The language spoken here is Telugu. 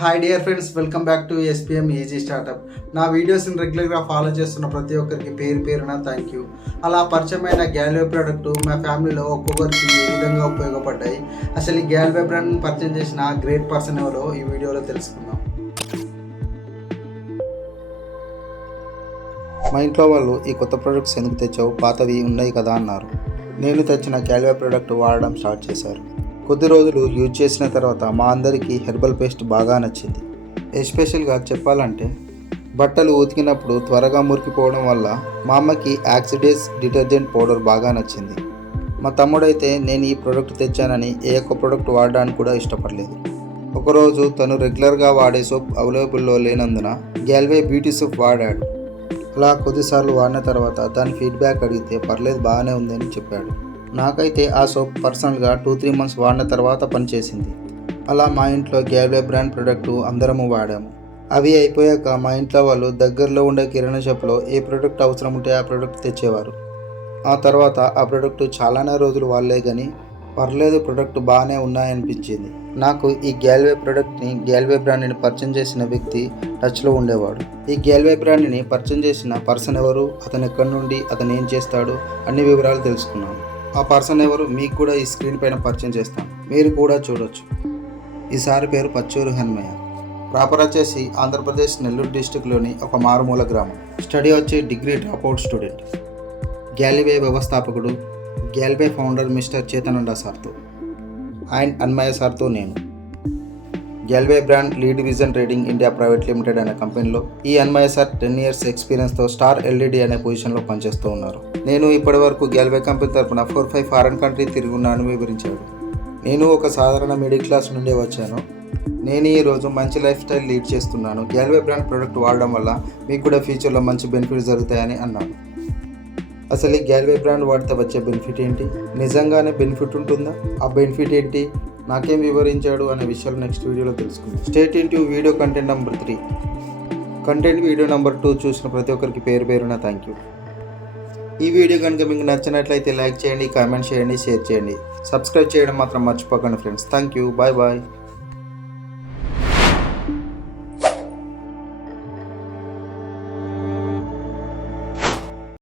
Hi dear friends, welcome back to SPM easy startup. నా వీడియోస్ని రెగ్యులర్గా ఫాలో చేస్తున్న ప్రతి ఒక్కరికి పేరున థ్యాంక్ యూ. అలా పరిచయమైన గ్యాల్వే ప్రోడక్ట్ మా ఫ్యామిలీలో ఒక్కొక్కరికి ఏ విధంగా ఉపయోగపడ్డాయి, అసలు ఈ గ్యాల్వే బ్రాండ్ పరిచయం చేసిన గ్రేట్ పర్సన్ ఎవరో ఈ వీడియోలో తెలుసుకుందాం. మా ఇంట్లో వాళ్ళు ఈ కొత్త ప్రోడక్ట్స్ ఎందుకు తెచ్చావు, పాతవి ఉన్నాయి కదా అన్నారు. నేను తెచ్చిన గ్యాల్వే ప్రోడక్ట్ వాడడం స్టార్ట్ చేశారు. కొద్ది రోజులు యూజ్ చేసిన తర్వాత మా అందరికీ హెర్బల్ పేస్ట్ బాగా నచ్చింది. ఎస్పెషల్గా చెప్పాలంటే బట్టలు ఉతికినప్పుడు త్వరగా మురికిపోవడం వల్ల మా అమ్మకి యాక్సిడేస్ డిటర్జెంట్ పౌడర్ బాగా నచ్చింది. మా తమ్ముడైతే నేను ఈ ప్రోడక్ట్ తెచ్చానని ఏ ఒక్క ప్రోడక్ట్ వాడడానికి కూడా ఇష్టపడలేదు. ఒకరోజు తను రెగ్యులర్గా వాడే సోప్ అవైలబుల్లో లేనందున గ్యాల్వే బ్యూటీ సోప్ వాడాడు. అలా కొద్దిసార్లు వాడిన తర్వాత దాని ఫీడ్బ్యాక్ అడిగితే పర్లేదు, బాగానే ఉందని చెప్పాడు. నాకైతే ఆ సోప్ పర్సనల్గా 2-3 మంత్స్ వాడిన తర్వాత పనిచేసింది. అలా మా ఇంట్లో గ్యాల్వే బ్రాండ్ ప్రోడక్ట్ అందరము వాడాము. అవి అయిపోయాక మా ఇంట్లో వాళ్ళు దగ్గరలో ఉండే కిరాణా షాప్లో ఏ ప్రోడక్ట్ అవసరం ఉంటే ఆ ప్రోడక్ట్ తెచ్చేవారు. ఆ తర్వాత ఆ ప్రోడక్ట్ చాలానే రోజులు వాడలే కానీ పర్లేదు, ప్రోడక్ట్ బాగానే ఉన్నాయనిపించింది. నాకు ఈ గ్యాల్వే ప్రోడక్ట్ని గ్యాల్వే బ్రాండ్ని పరిచయం చేసిన వ్యక్తి టచ్లో ఉండేవాడు. ఈ గ్యాల్వే బ్రాండ్ని పరిచయం చేసిన పర్సన్ ఎవరు, అతను ఎక్కడి నుండి, అతను ఏం చేస్తాడు, అన్ని వివరాలు తెలుసుకున్నాను. ఆ పర్సన్ ఎవరు మీకు కూడా ఈ స్క్రీన్ పైన పరిచయం చేస్తాను, మీరు కూడా చూడొచ్చు. ఈసారి పేరు పచ్చూరు హన్మయ్య. ప్రాపర్ వచ్చేసి ఆంధ్రప్రదేశ్ నెల్లూరు డిస్టిక్లోని ఒక మారుమూల గ్రామం. స్టడీ వచ్చి డిగ్రీ డ్రాప్అవుట్ స్టూడెంట్. గ్యాల్వే వ్యవస్థాపకుడు, గ్యాల్వే ఫౌండర్ మిస్టర్ చేతనండ సార్తో అండ్ అన్మయ్య సార్తో నేను. Galway brand lead vision trading India private limited అనే కంపెనీలో ఈ అన్మయ్య సార్ 10 years ఎక్స్పీరియన్స్తో స్టార్ ఎల్ఈడి అనే పొజిషన్లో పనిచేస్తూ ఉన్నారు. నేను ఇప్పటి వరకు గ్యాల్వే కంపెనీ తరపున 4-5 ఫారెన్ కంట్రీ తిరిగి ఉన్నాను వివరించాడు. నేను ఒక సాధారణ మిడిల్ క్లాస్ నుండి వచ్చాను. నేను ఈరోజు మంచి లైఫ్ స్టైల్ లీడ్ చేస్తున్నాను. గ్యాల్వే బ్రాండ్ ప్రోడక్ట్ వాడడం వల్ల మీకు కూడా ఫ్యూచర్లో మంచి బెనిఫిట్స్ జరుగుతాయని అన్నాను. అసలు ఈ గ్యాల్వే బ్రాండ్ వాడితే వచ్చే బెనిఫిట్ ఏంటి, నిజంగానే బెనిఫిట్ ఉంటుందా, ఆ బెనిఫిట్ ఏంటి, నాకేం వివరించాడు అనే విషయాలు నెక్స్ట్ వీడియోలో తెలుసుకుందాం. State into video content number 3. Content video number 2 చూసిన ప్రతి ఒక్కరికి పేరున థ్యాంక్ యూ. ఈ వీడియో కనుక మీకు నచ్చినట్లయితే లైక్ చేయండి, కామెంట్ చేయండి, షేర్ చేయండి. సబ్స్క్రైబ్ చేయడం మాత్రం మర్చిపోకండి friends. Thank you. Bye bye.